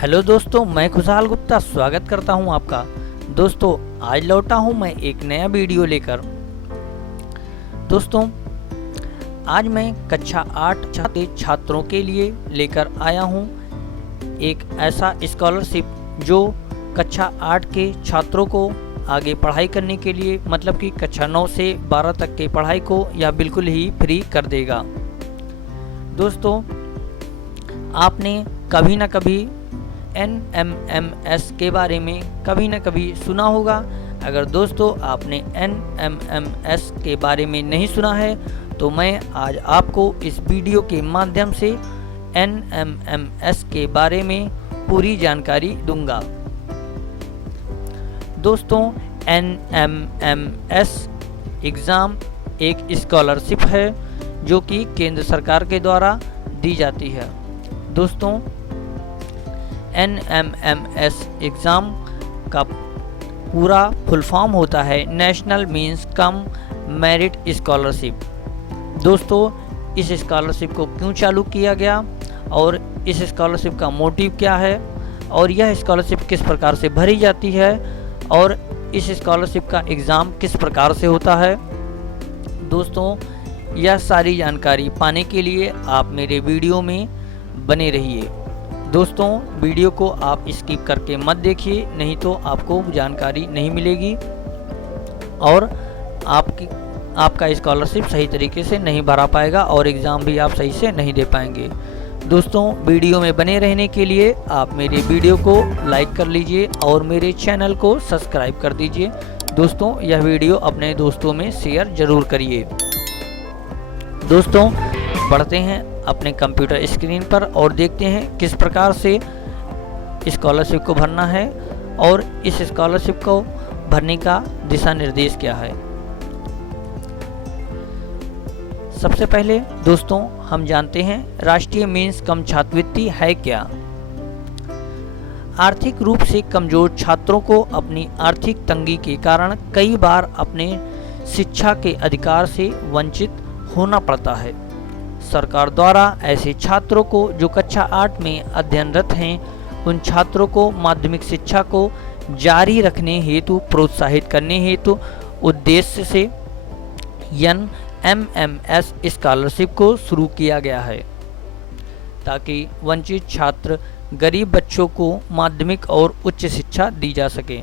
Hello दोस्तों, मैं खुशहाल गुप्ता स्वागत करता हूं आपका। दोस्तों, आज लौटा हूं मैं एक नया वीडियो लेकर। दोस्तों, आज मैं कक्षा 8 के छात्रों के लिए लेकर आया हूं एक ऐसा स्कॉलरशिप जो कक्षा 8 के छात्रों को आगे पढ़ाई करने के लिए, मतलब कि कक्षा 9 से 12 तक की पढ़ाई को यह बिल्कुल ही फ्री कर देगा। दोस्तों, आपने कभी ना कभी NMMS के बारे में कभी ना कभी सुना होगा। अगर दोस्तों आपने NMMS के बारे में नहीं सुना है तो मैं आज आपको इस वीडियो के माध्यम से NMMS के बारे में पूरी जानकारी दूंगा। दोस्तों, NMMS एग्ज़ाम एक स्कॉलरशिप है जो कि केंद्र सरकार के द्वारा दी जाती है। दोस्तों, NMMS एग्ज़ाम का पूरा फुल फॉर्म होता है national means cum merit scholarship. दोस्तों, इस स्कॉलरशिप को क्यों चालू किया गया और इस स्कॉलरशिप का मोटिव क्या है और यह स्कॉलरशिप किस प्रकार से भरी जाती है और इस स्कॉलरशिप का एग्ज़ाम किस प्रकार से होता है, दोस्तों यह सारी जानकारी पाने के लिए आप मेरे वीडियो में बने रहिए। दोस्तों, वीडियो को आप स्किप करके मत देखिए, नहीं तो आपको जानकारी नहीं मिलेगी और आपका स्कॉलरशिप सही तरीके से नहीं भरा पाएगा और एग्ज़ाम भी आप सही से नहीं दे पाएंगे। दोस्तों, वीडियो में बने रहने के लिए आप मेरे वीडियो को लाइक कर लीजिए और मेरे चैनल को सब्सक्राइब कर दीजिए। दोस्तों, यह वीडियो अपने दोस्तों में शेयर ज़रूर करिए। दोस्तों, बढ़ते हैं अपने कंप्यूटर स्क्रीन पर और देखते हैं किस प्रकार से स्कॉलरशिप को भरना है और इस स्कॉलरशिप को भरने का दिशा निर्देश क्या है। सबसे पहले दोस्तों हम जानते हैं राष्ट्रीय मींस कम छात्रवृत्ति है क्या। आर्थिक रूप से कमजोर छात्रों को अपनी आर्थिक तंगी के कारण कई बार अपने शिक्षा के अधिकार से वंचित होना पड़ता है। सरकार द्वारा ऐसे छात्रों को जो कक्षा 8 में अध्ययनरत हैं, उन छात्रों को माध्यमिक शिक्षा को जारी रखने हेतु प्रोत्साहित करने हेतु उद्देश्य से NMMS स्कॉलरशिप को शुरू किया गया है ताकि वंचित छात्र गरीब बच्चों को माध्यमिक और उच्च शिक्षा दी जा सके।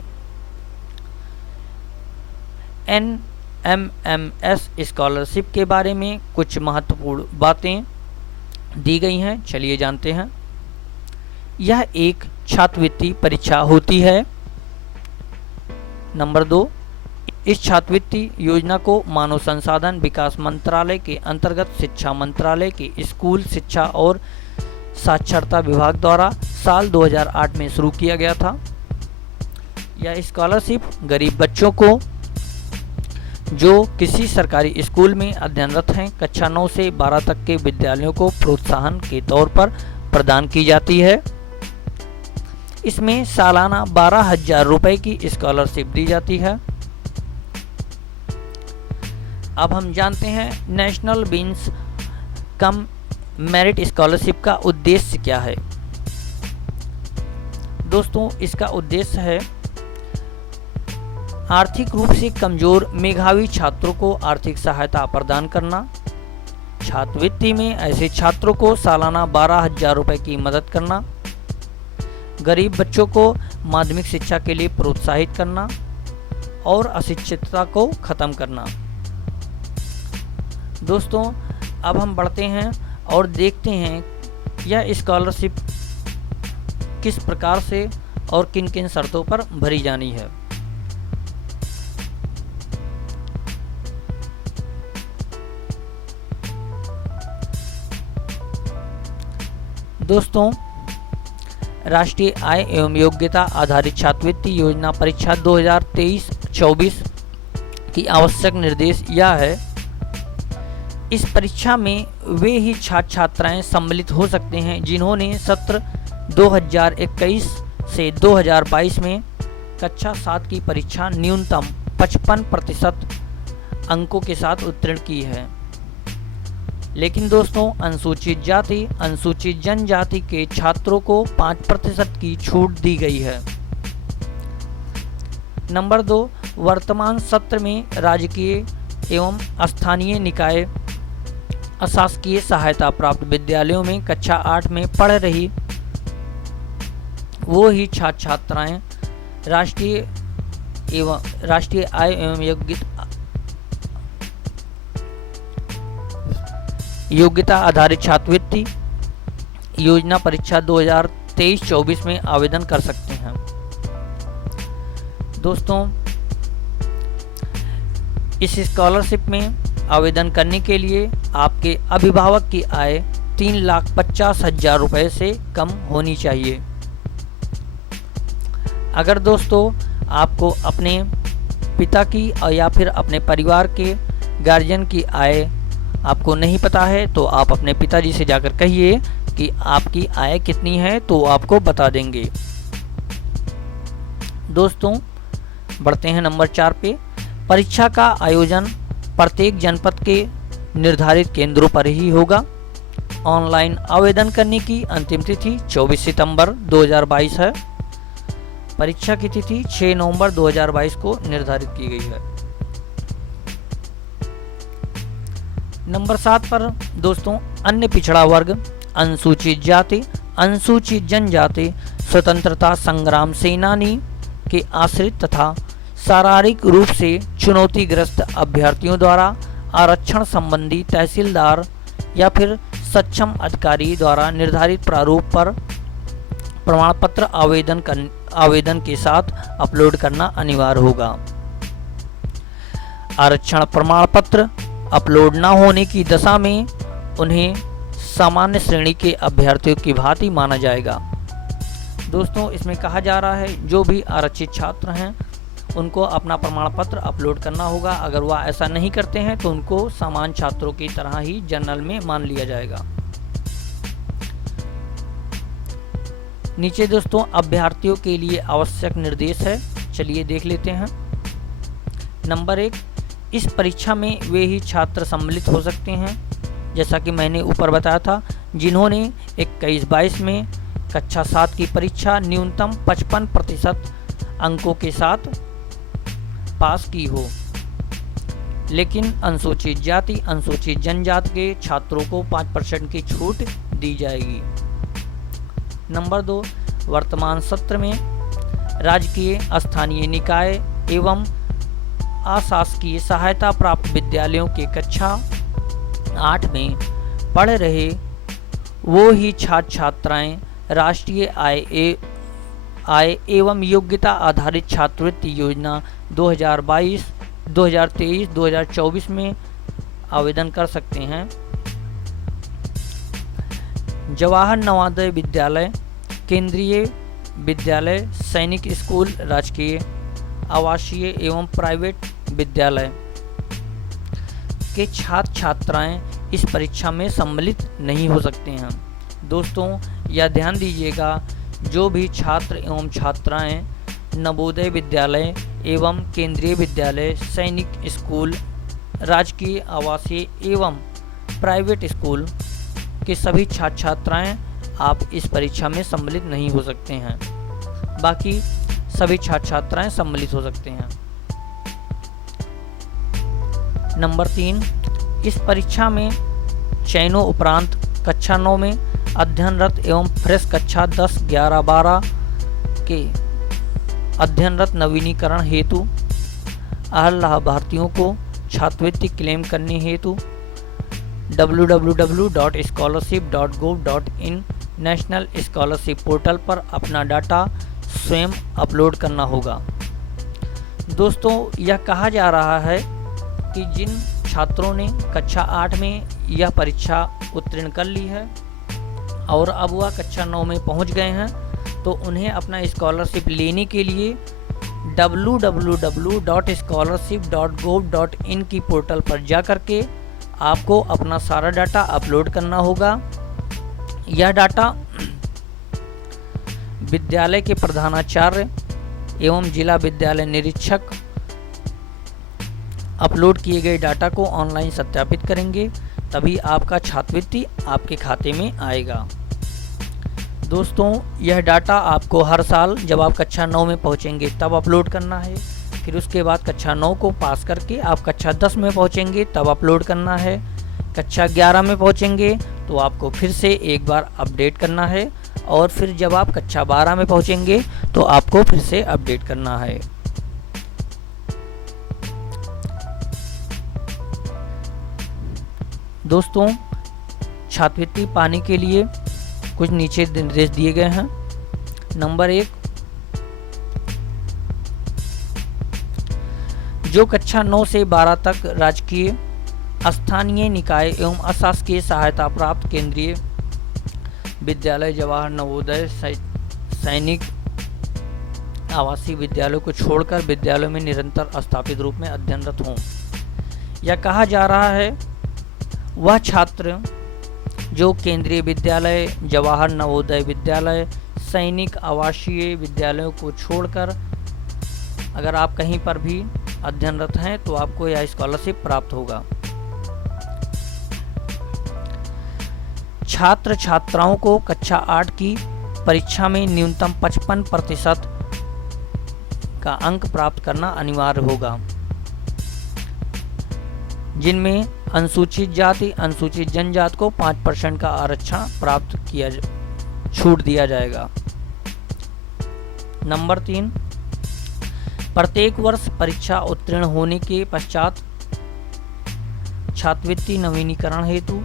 NMMS स्कॉलरशिप के बारे में कुछ महत्वपूर्ण बातें दी गई हैं, चलिए जानते हैं। यह एक छात्रवृत्ति परीक्षा होती है। नंबर 2, इस छात्रवृत्ति योजना को मानव संसाधन विकास मंत्रालय के अंतर्गत शिक्षा मंत्रालय के स्कूल शिक्षा और साक्षरता विभाग द्वारा साल 2008 में शुरू किया गया था। यह स्कॉलरशिप गरीब बच्चों को जो किसी सरकारी स्कूल में अध्ययनरत हैं, कक्षा 9 से 12 तक के विद्यालयों को प्रोत्साहन के तौर पर प्रदान की जाती है। इसमें सालाना 12,000 रुपए की स्कॉलरशिप दी जाती है। अब हम जानते हैं national means cum merit scholarship का उद्देश्य क्या है। दोस्तों, इसका उद्देश्य है आर्थिक रूप से कमजोर मेधावी छात्रों को आर्थिक सहायता प्रदान करना, छात्रवृत्ति में ऐसे छात्रों को सालाना 12,000 रुपए की मदद करना, गरीब बच्चों को माध्यमिक शिक्षा के लिए प्रोत्साहित करना और अशिक्षितता को खत्म करना। दोस्तों, अब हम बढ़ते हैं और देखते हैं यह स्कॉलरशिप किस प्रकार से और किन किन शर्तों पर भरी जानी है। दोस्तों, राष्ट्रीय आय एवं योग्यता आधारित छात्रवृत्ति योजना परीक्षा 2023-24 की आवश्यक निर्देश यह है, इस परीक्षा में वे ही छात्र छात्राएं सम्मिलित हो सकते हैं जिन्होंने सत्र 2021 से 2022 में कक्षा 7 की परीक्षा न्यूनतम 55% अंकों के साथ उत्तीर्ण की है। लेकिन दोस्तों अनुसूचित जाति अनुसूचित जनजाति के छात्रों को 5% की छूट दी गई है। नंबर 2, वर्तमान सत्र में राजकीय एवं स्थानीय निकाय अशासकीय सहायता प्राप्त विद्यालयों में कक्षा 8 में पढ़ रही वो ही छात्र छात्राएं राष्ट्रीय आय एवं योग्यता आधारित छात्रवृत्ति योजना परीक्षा 2023-24 में आवेदन कर सकते हैं। दोस्तों, इस स्कॉलरशिप में आवेदन करने के लिए आपके अभिभावक की आय 3,50,000 रुपये से कम होनी चाहिए। अगर दोस्तों आपको अपने पिता की या फिर अपने परिवार के गार्जियन की आय आपको नहीं पता है तो आप अपने पिताजी से जाकर कहिए कि आपकी आय कितनी है, तो आपको बता देंगे। दोस्तों, बढ़ते हैं नंबर 4 पे। परीक्षा का आयोजन प्रत्येक जनपद के निर्धारित केंद्रों पर ही होगा। ऑनलाइन आवेदन करने की अंतिम तिथि 24 सितंबर 2022 है। परीक्षा की तिथि 6 नवंबर 2022 को निर्धारित की गई है। नंबर 7 पर दोस्तों, अन्य पिछड़ा वर्ग, अनुसूचित जाति, अनुसूचित जनजाति, स्वतंत्रता संग्राम सेनानी के आश्रित तथा शारीरिक रूप से चुनौतीग्रस्त अभ्यर्थियों द्वारा आरक्षण संबंधी तहसीलदार या फिर सक्षम अधिकारी द्वारा निर्धारित प्रारूप पर प्रमाण पत्र आवेदन के साथ अपलोड करना अनिवार्य होगा। आरक्षण प्रमाण पत्र अपलोड न होने की दशा में उन्हें सामान्य श्रेणी के अभ्यर्थियों की भांति माना जाएगा। दोस्तों, इसमें कहा जा रहा है जो भी आरक्षित छात्र हैं उनको अपना प्रमाण पत्र अपलोड करना होगा। अगर वह ऐसा नहीं करते हैं तो उनको सामान्य छात्रों की तरह ही जनरल में मान लिया जाएगा। नीचे दोस्तों अभ्यर्थियों के लिए आवश्यक निर्देश है, चलिए देख लेते हैं। नंबर 1, इस परीक्षा में वे ही छात्र सम्मिलित हो सकते हैं, जैसा कि मैंने ऊपर बताया था, जिन्होंने 21-22 में कक्षा 7 की परीक्षा न्यूनतम 55% अंकों के साथ पास की हो। लेकिन अनुसूचित जाति अनुसूचित जनजाति के छात्रों को 5% की छूट दी जाएगी। नंबर 2, वर्तमान सत्र में राजकीय स्थानीय निकाय एवं अशासकीय सहायता प्राप्त विद्यालयों के कक्षा 8 में पढ़ रहे वो ही छात्र छात्राएं राष्ट्रीय आय एवं योग्यता आधारित छात्रवृत्ति योजना 2023-2024 में आवेदन कर सकते हैं। जवाहर नवोदय विद्यालय, केंद्रीय विद्यालय, सैनिक स्कूल, राजकीय आवासीय एवं प्राइवेट विद्यालय के छात्र छात्राएं इस परीक्षा में सम्मिलित नहीं हो सकते हैं। दोस्तों, यह ध्यान दीजिएगा, जो भी छात्र एवं छात्राएं नवोदय विद्यालय एवं केंद्रीय विद्यालय, सैनिक स्कूल, राजकीय आवासीय एवं प्राइवेट स्कूल के सभी छात्र छात्राएं आप इस परीक्षा में सम्मिलित नहीं हो सकते हैं। बाकी सभी छात्र छात्राएं सम्मिलित हो सकते हैं। नंबर 3, इस परीक्षा में चयनों उपरांत कक्षा 9 में अध्ययनरत एवं फ्रेश कक्षा 10, 11, 12 के अध्ययनरत नवीनीकरण हेतु अहल लाभार्थियों को छात्रवृत्ति क्लेम करने हेतु www.scholarship.gov.in नेशनल स्कॉलरशिप पोर्टल पर अपना डाटा स्वयं अपलोड करना होगा। दोस्तों, यह कहा जा रहा है कि जिन छात्रों ने कक्षा 8 में यह परीक्षा उत्तीर्ण कर ली है और अब वह कक्षा 9 में पहुंच गए हैं, तो उन्हें अपना स्कॉलरशिप लेने के लिए www.scholarship.gov.in की पोर्टल पर जा कर के आपको अपना सारा डाटा अपलोड करना होगा। यह डाटा विद्यालय के प्रधानाचार्य एवं जिला विद्यालय निरीक्षक अपलोड किए गए डाटा को ऑनलाइन सत्यापित करेंगे। तभी आपका छात्रवृत्ति आपके खाते में आएगा। दोस्तों, यह डाटा आपको हर साल जब आप कक्षा 9 में पहुंचेंगे तब अपलोड करना है। फिर उसके बाद कक्षा 9 को पास करके आप कक्षा 10 में पहुंचेंगे तब अपलोड करना है। कक्षा 11 में पहुंचेंगे तो आपको फिर से एक बार अपडेट करना है, और फिर जब आप कक्षा 12 में पहुंचेंगे तो आपको फिर से अपडेट करना है। दोस्तों, छात्रवृत्ति पाने के लिए कुछ नीचे निर्देश दिए गए हैं। नंबर 1, जो कक्षा 9 से 12 तक राजकीय, स्थानीय निकाय एवं अशासकीय सहायता प्राप्त केंद्रीय विद्यालय, जवाहर नवोदय, सैनिक आवासीय विद्यालयों को छोड़कर विद्यालयों में निरंतर स्थापित रूप में अध्ययनरत हों। यह कहा जा रहा है वह छात्र जो केंद्रीय विद्यालय, जवाहर नवोदय विद्यालय, सैनिक आवासीय विद्यालयों को छोड़कर अगर आप कहीं पर भी अध्ययनरत हैं तो आपको यह स्कॉलरशिप प्राप्त होगा। छात्र छात्राओं को कक्षा 8 की परीक्षा में न्यूनतम 55% का अंक प्राप्त करना अनिवार्य होगा, जिनमें अनुसूचित जाति, अनुसूचित जनजाति को 5% का आरक्षण प्राप्त किया छूट दिया जाएगा। नंबर 3, प्रत्येक वर्ष परीक्षा उत्तीर्ण होने के पश्चात छात्रवृत्ति नवीनीकरण हेतु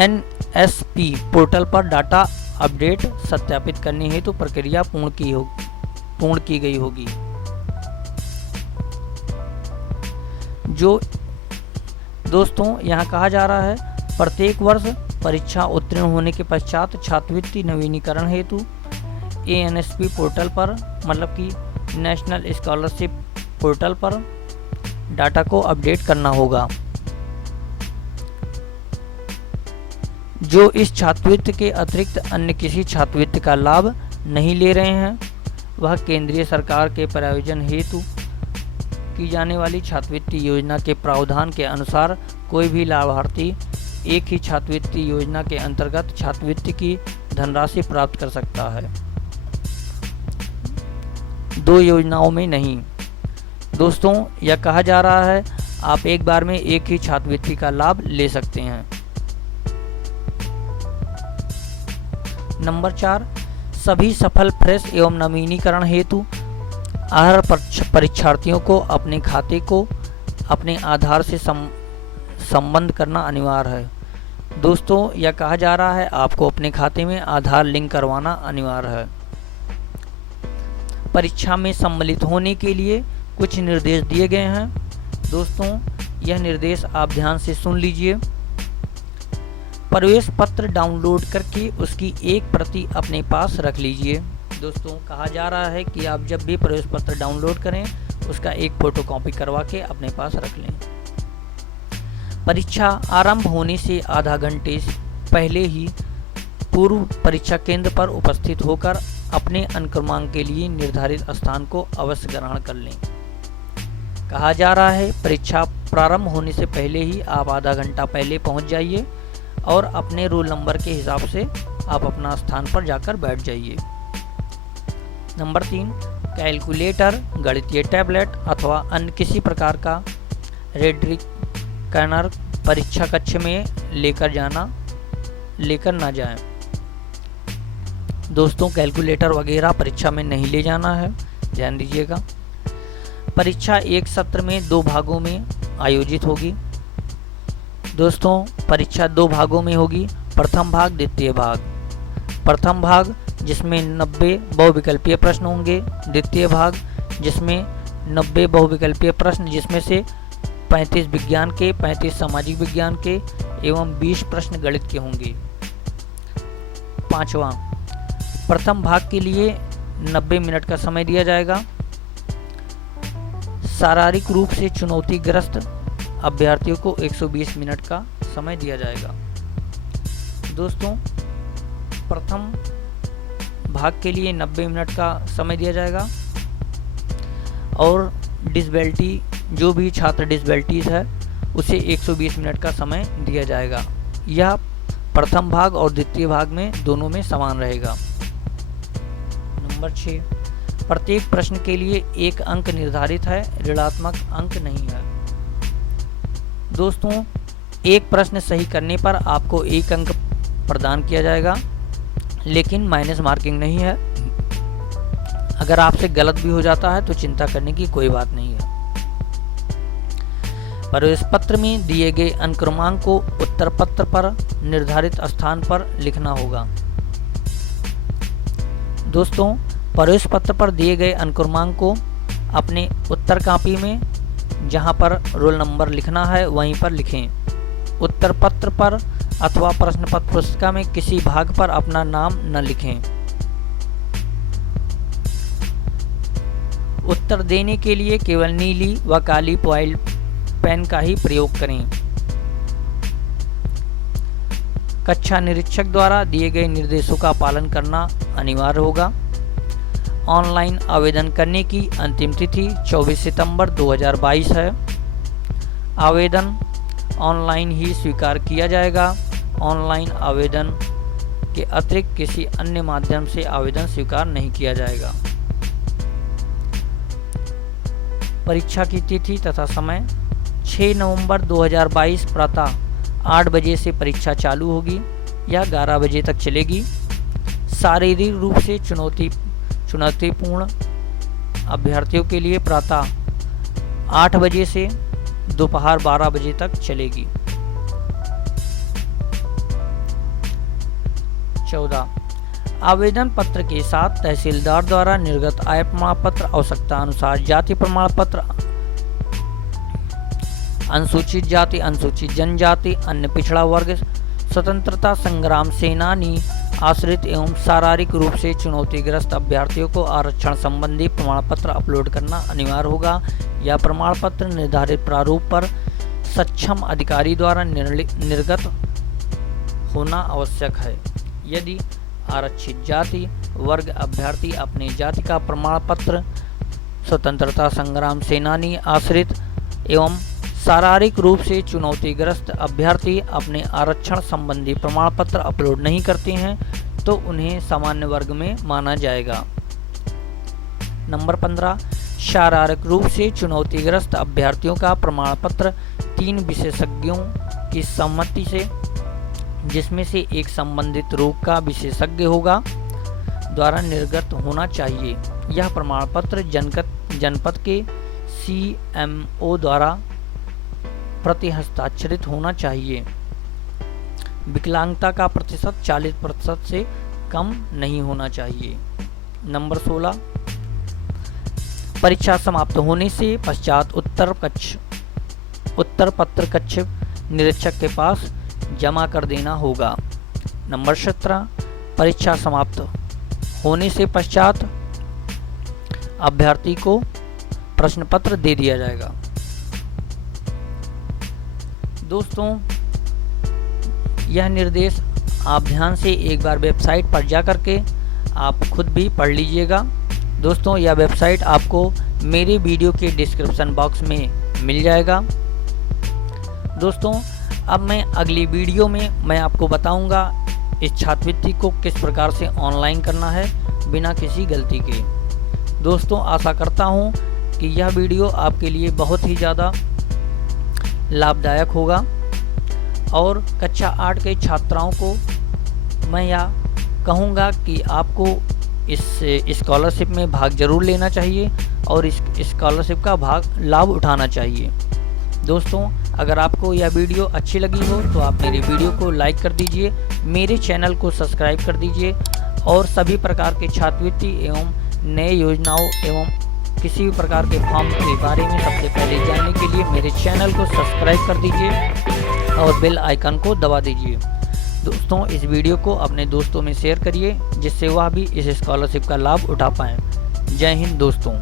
NSP पोर्टल पर डाटा अपडेट सत्यापित करने हेतु प्रक्रिया पूर्ण की गई होगी। जो दोस्तों यहाँ कहा जा रहा है, प्रत्येक वर्ष परीक्षा उत्तीर्ण होने के पश्चात छात्रवृत्ति नवीनीकरण हेतु ANSP पोर्टल पर, मतलब कि नेशनल स्कॉलरशिप पोर्टल पर डाटा को अपडेट करना होगा। जो इस छात्रवृत्ति के अतिरिक्त अन्य किसी छात्रवृत्ति का लाभ नहीं ले रहे हैं, वह केंद्रीय सरकार के प्रायोजन हेतु की जाने वाली छात्रवृत्ति योजना के प्रावधान के अनुसार कोई भी लाभार्थी एक ही छात्रवृत्ति योजना के अंतर्गत छात्रवृत्ति की धनराशि प्राप्त कर सकता है, 2 योजनाओं में नहीं। दोस्तों, यह कहा जा रहा है आप एक बार में एक ही छात्रवृत्ति का लाभ ले सकते हैं। नंबर 4, सभी सफल फ्रेश एवं नवीनीकरण हेतु हर परीक्षार्थियों को अपने खाते को अपने आधार से संबंध करना अनिवार्य है। दोस्तों, यह कहा जा रहा है आपको अपने खाते में आधार लिंक करवाना अनिवार्य है। परीक्षा में सम्मिलित होने के लिए कुछ निर्देश दिए गए हैं। दोस्तों, यह निर्देश आप ध्यान से सुन लीजिए। प्रवेश पत्र डाउनलोड करके उसकी एक प्रति अपने पास रख लीजिए। दोस्तों, कहा जा रहा है कि आप जब भी प्रवेश पत्र डाउनलोड करें उसका एक फोटोकॉपी करवा के अपने पास रख लें। परीक्षा आरंभ होने से आधा घंटे पहले ही पूर्व परीक्षा केंद्र पर उपस्थित होकर अपने अनुक्रमांक के लिए निर्धारित स्थान को अवश्य ग्रहण कर लें। कहा जा रहा है परीक्षा प्रारंभ होने से पहले ही आप आधा घंटा पहले पहुंच जाइए और अपने रोल नंबर के हिसाब से आप अपना स्थान पर जाकर बैठ जाइए। नंबर 3, कैलकुलेटर, गणितीय टैबलेट अथवा अन्य किसी प्रकार का रेडिकनर परीक्षा कक्ष में लेकर ना जाएं। दोस्तों, कैलकुलेटर वगैरह परीक्षा में नहीं ले जाना है, ध्यान दीजिएगा। परीक्षा एक सत्र में 2 भागों में आयोजित होगी। दोस्तों, परीक्षा 2 भागों में होगी, प्रथम भाग, द्वितीय भाग। प्रथम भाग जिसमें 90 बहुविकल्पीय प्रश्न होंगे, द्वितीय भाग जिसमें 90 बहुविकल्पीय प्रश्न जिसमें से 35 विज्ञान के, 35 सामाजिक विज्ञान के एवं 20 प्रश्न गणित के होंगे। 5वां, प्रथम भाग के लिए 90 मिनट का समय दिया जाएगा। शारीरिक रूप से चुनौतीग्रस्त अभ्यर्थियों को 120 मिनट का समय दिया जाएगा। दोस्तों, प्रथम भाग के लिए 90 मिनट का समय दिया जाएगा और डिसेबिलिटी, जो भी छात्र डिसेबिलिटीज़ है उसे 120 मिनट का समय दिया जाएगा। यह प्रथम भाग और द्वितीय भाग में दोनों में समान रहेगा। नंबर 6, प्रत्येक प्रश्न के लिए 1 अंक निर्धारित है, ऋणात्मक अंक नहीं है। दोस्तों, एक प्रश्न सही करने पर आपको 1 अंक प्रदान किया जाएगा, लेकिन माइनस मार्किंग नहीं है। अगर आपसे गलत भी हो जाता है तो चिंता करने की कोई बात नहीं है। प्रवेश पत्र में दिए गए अनुक्रमांक को उत्तर पत्र पर निर्धारित स्थान पर लिखना होगा। दोस्तों, प्रवेश पत्र पर दिए गए अनुक्रमांक को अपने उत्तर कॉपी में जहां पर रोल नंबर लिखना है वहीं पर लिखें। उत्तर पत्र पर अथवा प्रश्न पत्र पुस्तिका में किसी भाग पर अपना नाम न लिखें। उत्तर देने के लिए केवल नीली व काली फॉइल पेन का ही प्रयोग करें। कक्षा निरीक्षक द्वारा दिए गए निर्देशों का पालन करना अनिवार्य होगा। ऑनलाइन आवेदन करने की अंतिम तिथि 24 सितंबर 2022 है। आवेदन ऑनलाइन ही स्वीकार किया जाएगा। ऑनलाइन आवेदन के अतिरिक्त किसी अन्य माध्यम से आवेदन स्वीकार नहीं किया जाएगा। परीक्षा की तिथि तथा समय 6 नवंबर 2022 प्रातः 8 बजे से परीक्षा चालू होगी या 11 बजे तक चलेगी। शारीरिक रूप से चुनौतीपूर्ण अभ्यर्थियों के लिए प्रातः 8 बजे से दोपहर 12 बजे तक चलेगी। 14, आवेदन पत्र के साथ तहसीलदार द्वारा निर्गत आय प्रमाण पत्र, आवश्यकता अनुसार जाति प्रमाण पत्र, अनुसूचित जाति, अनुसूचित जनजाति, अन्य पिछड़ा वर्ग, स्वतंत्रता संग्राम सेनानी, आश्रित एवं शारीरिक रूप से चुनौतीग्रस्त अभ्यर्थियों को आरक्षण संबंधी प्रमाण पत्र अपलोड करना अनिवार्य होगा। यह प्रमाण पत्र निर्धारित प्रारूप पर सक्षम अधिकारी द्वारा निर्गत होना आवश्यक है। यदि आरक्षित जाति वर्ग अभ्यर्थी अपने जाति का प्रमाण पत्र स्वतंत्रता संग्राम सेनानी, आश्रित एवं शारीरिक रूप से चुनौतीग्रस्त अभ्यर्थी अपने आरक्षण संबंधी प्रमाण पत्र अपलोड नहीं करते हैं तो उन्हें सामान्य वर्ग में माना जाएगा। नंबर 15, शारीरिक रूप से चुनौतीग्रस्त अभ्यर्थियों का प्रमाण पत्र 3 विशेषज्ञों की सहमति से, जिसमें से एक संबंधित रोग का विशेषज्ञ होगा, द्वारा निर्गत होना चाहिए। यह प्रमाण पत्र जनपद के CMO द्वारा प्रति हस्ताक्षरित होना चाहिए। विकलांगता का प्रतिशत 40% से कम नहीं होना चाहिए। नंबर 16, परीक्षा समाप्त होने से पश्चात उत्तर पत्र कक्ष निरीक्षक के पास जमा कर देना होगा। नंबर 17, परीक्षा समाप्त होने से पश्चात अभ्यर्थी को प्रश्न पत्र दे दिया जाएगा। दोस्तों, यह निर्देश आप ध्यान से एक बार वेबसाइट पर जा करके आप खुद भी पढ़ लीजिएगा। दोस्तों, यह वेबसाइट आपको मेरे वीडियो के डिस्क्रिप्शन बॉक्स में मिल जाएगा। दोस्तों, अब मैं अगली वीडियो में मैं आपको बताऊंगा इस छात्रवृत्ति को किस प्रकार से ऑनलाइन करना है बिना किसी गलती के। दोस्तों, आशा करता हूं कि यह वीडियो आपके लिए बहुत ही ज़्यादा लाभदायक होगा और कक्षा 8 के छात्राओं को मैं यह कहूँगा कि आपको इस स्कॉलरशिप में भाग जरूर लेना चाहिए और इस स्कॉलरशिप का लाभ उठाना चाहिए। दोस्तों, अगर आपको यह वीडियो अच्छी लगी हो तो आप मेरे वीडियो को लाइक कर दीजिए, मेरे चैनल को सब्सक्राइब कर दीजिए और सभी प्रकार के छात्रवृत्ति एवं नए योजनाओं एवं किसी भी प्रकार के फॉर्म के बारे में सबसे पहले जानने के लिए मेरे चैनल को सब्सक्राइब कर दीजिए और बेल आइकन को दबा दीजिए। दोस्तों, इस वीडियो को अपने दोस्तों में शेयर करिए जिससे वह भी इस स्कॉलरशिप का लाभ उठा पाएँ। जय हिंद दोस्तों।